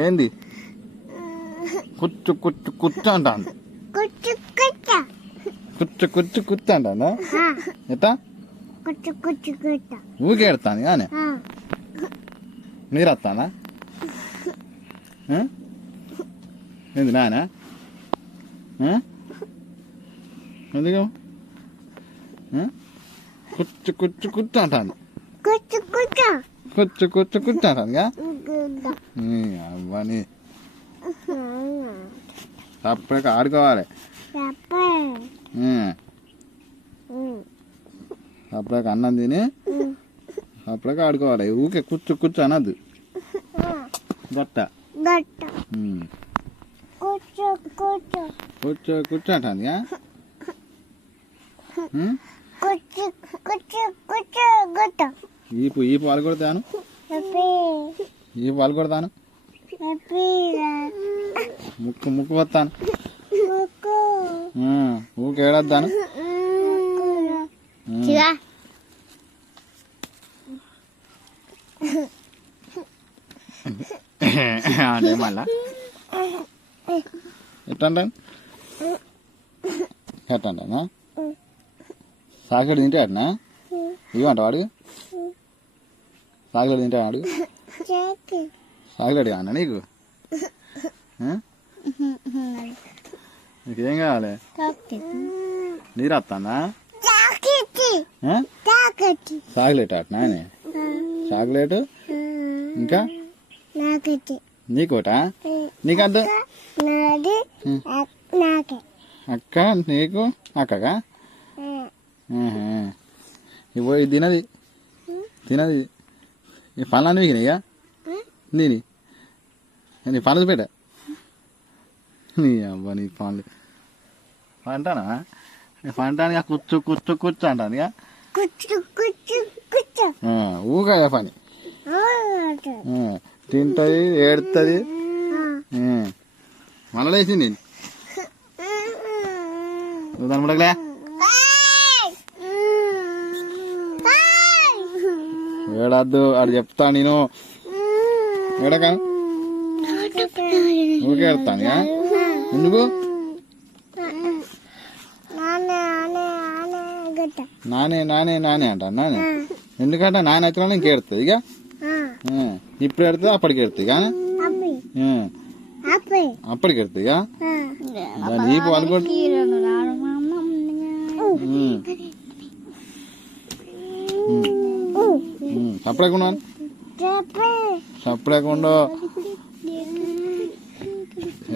ఏంది కుచ్చు కుచ్చు కుచ్చు అంటాను కుచ్చు కుచ్చు కుచ్చు అంటానా ఎట్టా ఊకే ఎడతాను కానీ మీరు వస్తానా ఏంది నానా ఎందుకు కుచ్చు కుచ్చు కుచ్చు అంటాను కుచ్చు కుచ్చు కుచ్చు అంటాను అవ్వని తప్పక ఆడుకోవాలి అప్పటికి అన్నం తిని అప్పటికి ఆడుకోవాలి ఊకే కూర్చో కూర్చో అనద్దు గట్ట కూర్చో కూర్చో అంటాను ఈపు ఈపు వాళ్ళు కొడతాను ఈపు వాళ్ళు కొడతాను ముక్కు ముక్కు వస్తాను ఊకే ఏడద్దాను అదే మళ్ళా ఎట్టంటాను ఎట్టంటానా సాకెడు తింటే అటనా ఇవ్వంట వాడు సాకెడు తింటే అడుగు సాకెడు అన్న నీకు నీకేం కావాలి నీరు వస్తానా చాక్లెట్ అట్నా చాక్లెట్ ఇంకా నీకోటా నీకద్దు అక్క నీకు అక్కగా ఇవ్వ తినది తినది ఈ పనులు వీకినాయిగా నీ పనులు పెట్ట నీ అవ్వ నీ పనులు అంటానా పంటాను కూర్చో కూర్చో కూర్చో అంటాను ఊగా పని తింటది ఏడుతుంది మళ్ళీ వేసింది నువ్వు దాని ముడకలే ఏడద్దు ఆడు చెప్తా నేను ఏడక ఊకే ఏడుతాను ఎందుకు నానే నానే నానే అంట నానే ఎందుకంటే నాన్న అయితే ఇంకేడుతుంది ఇక ఇప్పుడు ఎడుతుంది అప్పటికి ఎడుతుంది ఇక అప్పటికి ఎడుతుంది ఇక దాని ఈపు అనుకోండి సపరేకుండా సపరేకుండా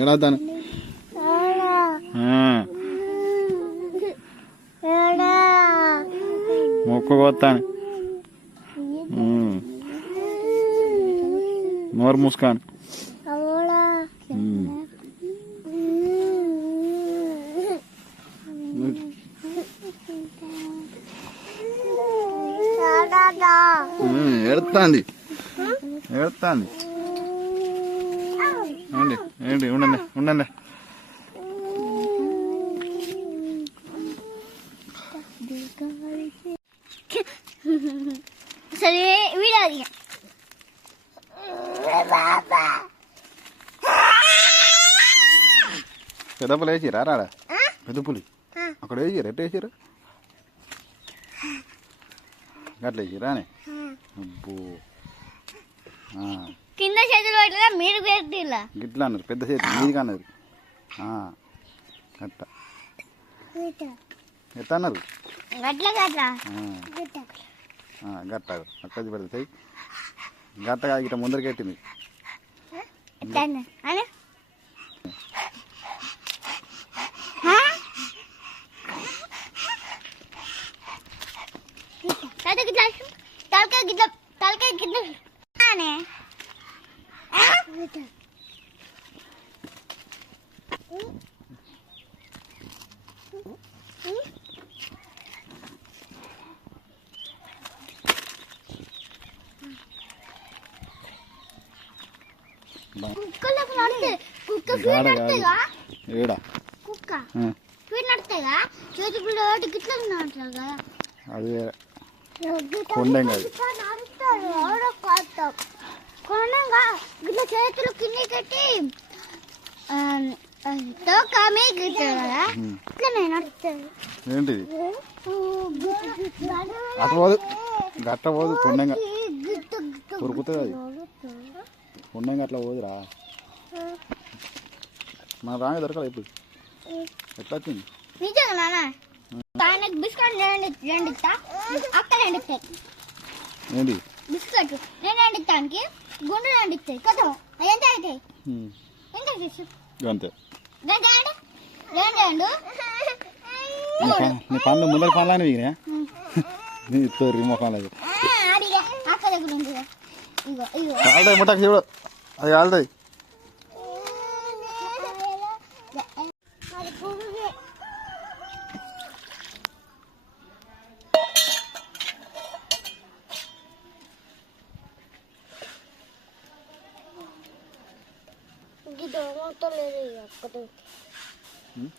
ఏడతాను మొక్కు కొత్తాను నోరు మూసుకాను ఎడుతుంది ఎడుతుంది ఏంటి ఏంటి ఉండండి ఉండండి సరే వీడియో పెద్ద పులి వేసిరా రాడా పెద్ద పులి అక్కడ వేసిరు ఎట్ట వేసిరు గట్ల వేసిరా అని అబ్బో కింద చేతులు పెట్టినా మీరు పెట్టిలా గిట్లా అన్నారు పెద్ద చేతులు మీదిగా అన్నారు గట్ట ఎట్లా అన్నారు గట్ట అక్కడి పెడతాయి గట్టగా ఇట్లా ముందరికి ఎట్టింది తలకాయ గిట్ల తలకాయ గిట్ల అది కొండేం కాదు చేతులు కింద కట్టి తోక మీకు కదా ఇట్లా నేను అడుగుతాను ఏంటిది అటు పోదు గట్ట పోదు కొండంగా ఉరుకుతుంది అది కొండంగా అట్లా పోదురా మన రాంగ దొరకదు ఇప్పుడు ఎట్లా వచ్చింది నిజంగా నాన్న ఆయనకు బిస్కెట్ రెండు ఇస్తా అక్క రెండు ఇస్తాయి ఏంటి బిస్కెట్ నేను రెండు ఇస్తానికి గుండు రెండు ఇస్తాయి కదా ఎంత అవుతాయి ఎంత చేసు అంతే రెండు రెండు నీ పనులు ముందర పనులు అని దిగినా నీ తోరి మొక్కలు అడిగా అక్క దగ్గర ఉంది ఇగో ఇగో కాలుతాయి ముట్టకు చూడు అది కాలుతాయి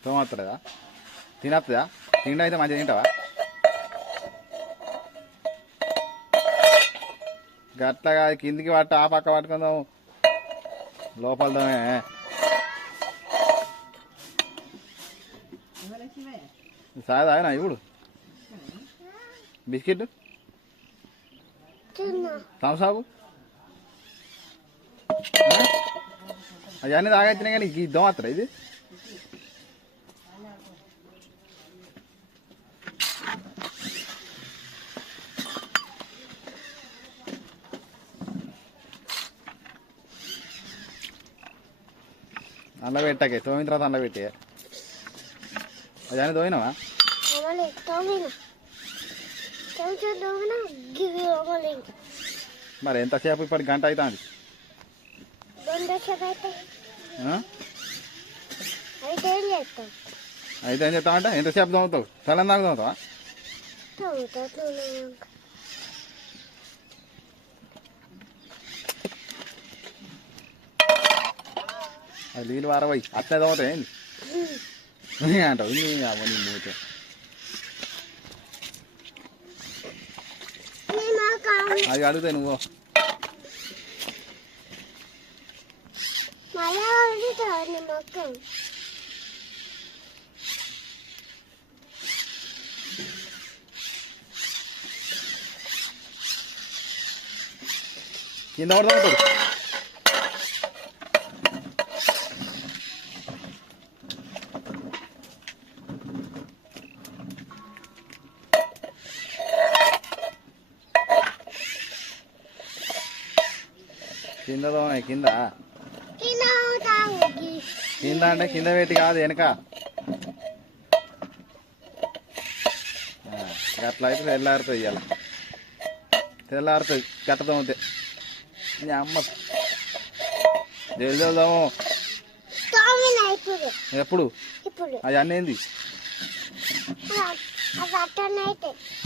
తోమత్తలేదా తినప్పుదా తిండి అయితే మంచిగా తింటావా గట్లగా కిందికి పట్టు ఆ పక్క పట్టుకుందాం లోపలదమే సాయి తాగినా ఇప్పుడు బిస్కెట్ థమ్సాపు అవన్నీ తాగొచ్చినాయి కానీ ఈ దోమత్తరా ఇది అండ పెట్టకే తోమిన తర్వాత అండ పెట్టి అదని తోమినావా మరి ఎంతసేపు ఇప్పటి గంట అవుతుంది అయితే ఏం చెప్తామంటే ఎంతసేపు తోముతావు తలం దాకా తోముతావా అది నీళ్ళు వారపోయి అట్లే తోముతాయి ఏంది అంటావు నీ అవ్వ నీ మూత అది అడుగుతాయి నువ్వు కింద పడతాడు కింద దోమనే కింద కింద అంటే కింద పెట్టి కాదు వెనక అట్లా అయితే తెల్లారుతుంది ఇవాళ తెల్లారుతుంది గట్ట తోమితే నీ అమ్మ జల్దీ దోమ ఎప్పుడు అది అన్నీ ఏంది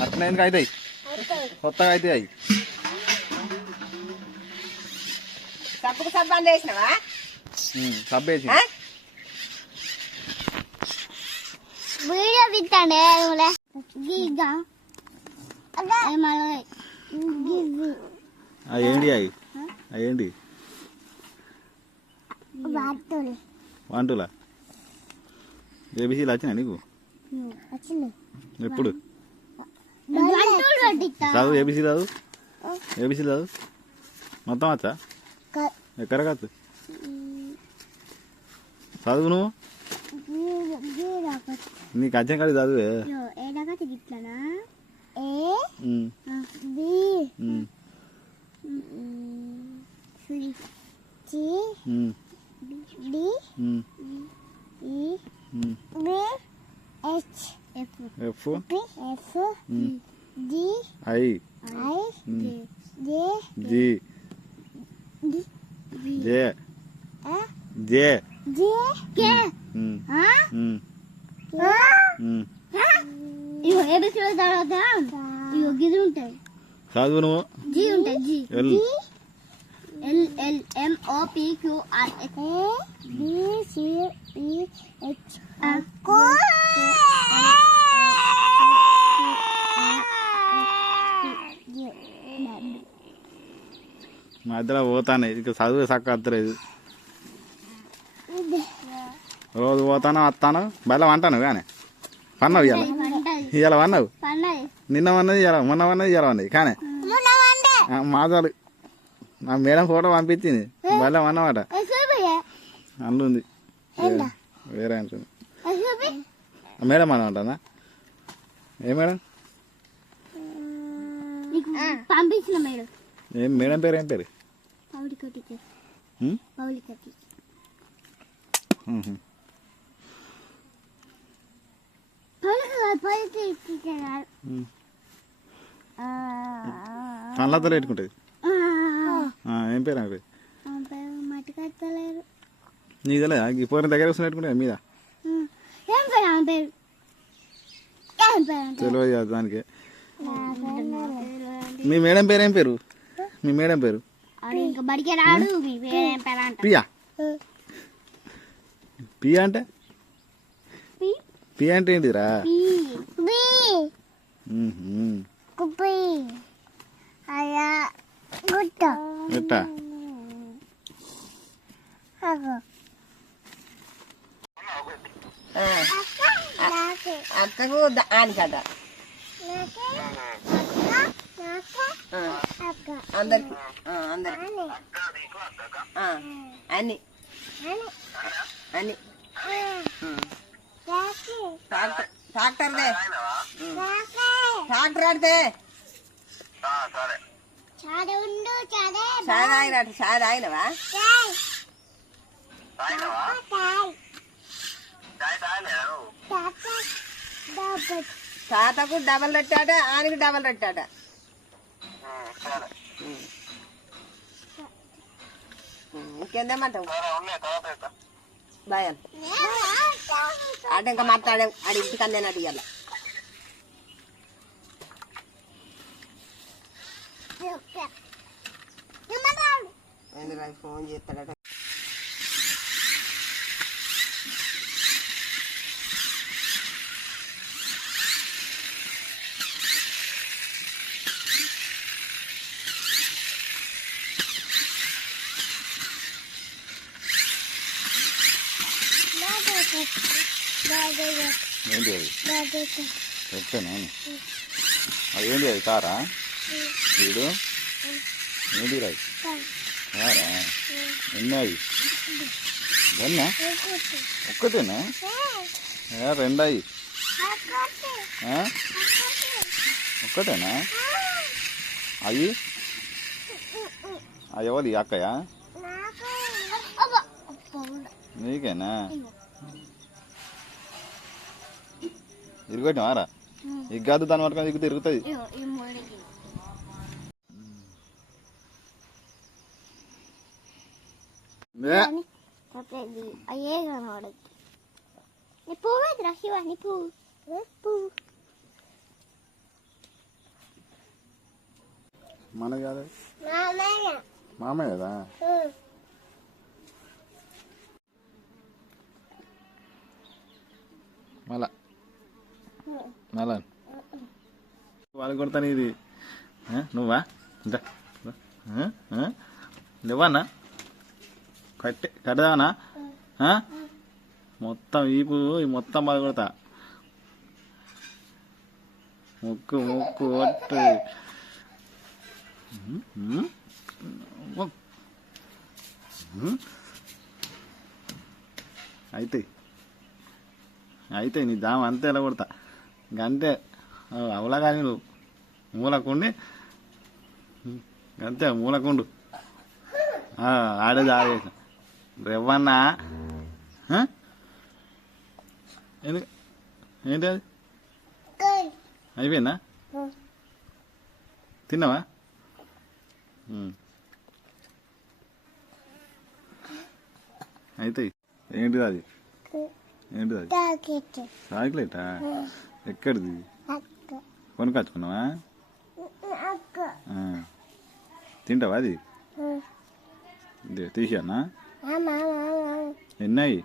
అట్లా ఎందుకు అవుతాయి కొత్తగా అవుతాయి అవి సబ్బుకు సబ్బు వేసినావా సబ్బేసి వీడియో తీస్తాండే ఏంటి అవి ఏంటి వంటలా ఏబీసీలు వచ్చినా నీకు ఎప్పుడు చదువు ఏబీసీ చదువు ఏబీసీ చదువు మొత్తం వచ్చా ఎక్కడ కాదు చదువు నువ్వు నీకు అచ్చం కాదు చదువే F I G J J ఇగో ఏబిసిలో తర్వాత ఇగో గిది ఉంటాయి చదువు నువ్వు జీ ఉంటాయి G L L L M O P Q R S B C E H R మధ్యలో పోతానే ఇక చదువు చక్క వస్తలేదు రోజు పోతాను వస్తాను బయట వంటాను కానీ పన్నావు ఇవాళ ఇవాళ వన్నావు నిన్న వన్నది ఇవాళ మొన్న వన్నది ఇవాళ వన్నది కానీ మాదాలు నా మేడం ఫోటో పంపించింది బయట వన్నమాట అందుంది వేరే అంటుంది మేడం అని ఉంటుందా ఏ మేడం పంపించిన మేడం ఏం మేడం పేరు ఏం పేరు కళ్ళతో పెట్టుకుంటుంది ఏం పేరు ఆమె నీకు తెలియదా ఈ పోరిన దగ్గర వస్తుంది పెట్టుకుంటే మీద తెలియదు దానికి మీ మేడం పేరు ఏం పేరు మీ మేడం పేరు ఇంకా బడికే రాడు పియా పియా అంటే పియా అంటే ఏంటిరా ఎట్టా అక్కకు ఆనికట అందరికి అందరికి అన్ని అన్ని ట్రాక్టర్దే ట్రాక్టర్ ఆడితే చాయ్ తాగినట్టు చాయ్ తాగినవా తాతకు డబల్ రట్టాట ఆనికి డబల్ రట్టాట ఇంకేందేమంటావు భయం ఆడ ఇంకా మాట్లాడావు ఆడి ఇంటికి అందేనట్టు ఇవాళ ఫోన్ చేస్తాడట ఏంటి అది చెప్తాను అది ఏంటి అది కారా వీడు ఏంటి రాయి కారా ఎన్నది దన్నా ఒక్కటేనా రెండాయి ఒక్కటేనా అవి అవి ఎవరి అక్కయా నీకేనా ఇరుగొట్టినారా ఇగ్గాదు దాని వరకు దిగు తిరుగుతుంది అయ్యే కనబడదు నీ పువ్వు శివ నీ పువ్వు పువ్వు మనది కాదు మామయ్య కదా మళ్ళా మళ్ళా వాళ్ళు కొడతాను ఇది నువ్వా ఇంకా నువ్వన్నా కట్టదానా మొత్తం ఈపు మొత్తం బాగా కొడతా ముక్కు ముక్కు ఒట్టు అయితే నీ దామ అంతే ఎలా కొడతా ఇంకంతే అవలా కానీ నువ్వు మూలకుండి అంతే మూలకుండు ఆడేది ఆడేసిన రేవన్నా ఎందుకు ఏంటి అది అయిపోయిందా తిన్నావా అయితే ఏంటిది అది ఏంటిది అది చాక్లెటా ఎక్కడిది కొనుకొచ్చుకున్నావా తింటావా అది తీసానా ఎన్నాయి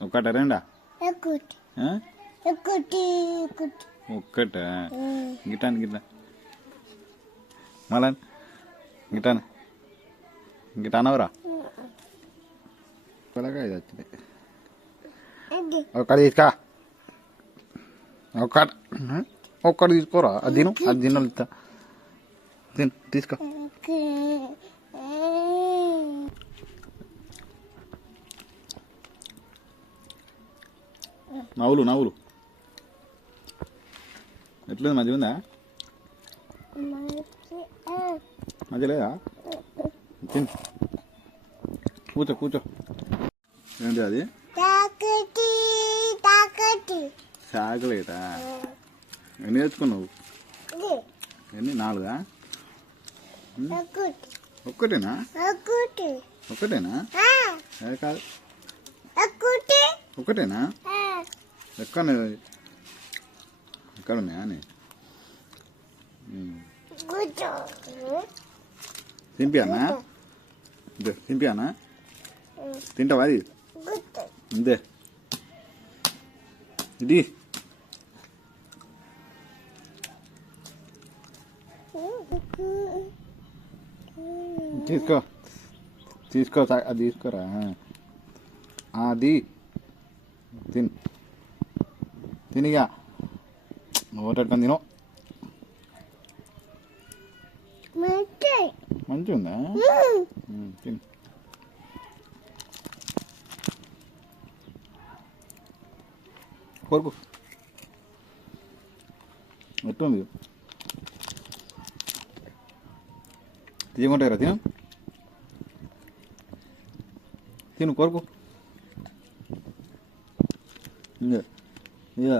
ఒకట రెండా ఒక్కట గిట్టాను గిట్లా మళ్ళా గిటాను గిటానవరా పిల్లగా ఇది వచ్చింది ఒక్కటి తీసుకా ఒక్కటి తీసుకోరా అది తిను అది తినాలి తిను తీసుకో నవ్వులు నవ్వులు ఎట్లుంది మంచిగా ఉందా మంచిగా లేదా తిను కూర్చో కూర్చో ఏంటి అది చాక్లెటా ఎన్ని తెచ్చుకున్నావు ఎన్ని 4 ఒక్కటేనా ఒక్కటేనా కాదు ఒక్కటేనా ఎక్కడ ఉన్నాయా అని తింపియానా తింపియానా తింటావా అది అంతే ఇది తీసుకో తీసుకో అది తీసుకోరా అది తినిగా ఓటెట్టుకొని తిను మంచిగా ఉందా తిను కోరుకు ఎట్లుంది తీయకుంటారా తిను తిను కోరుకు ఇక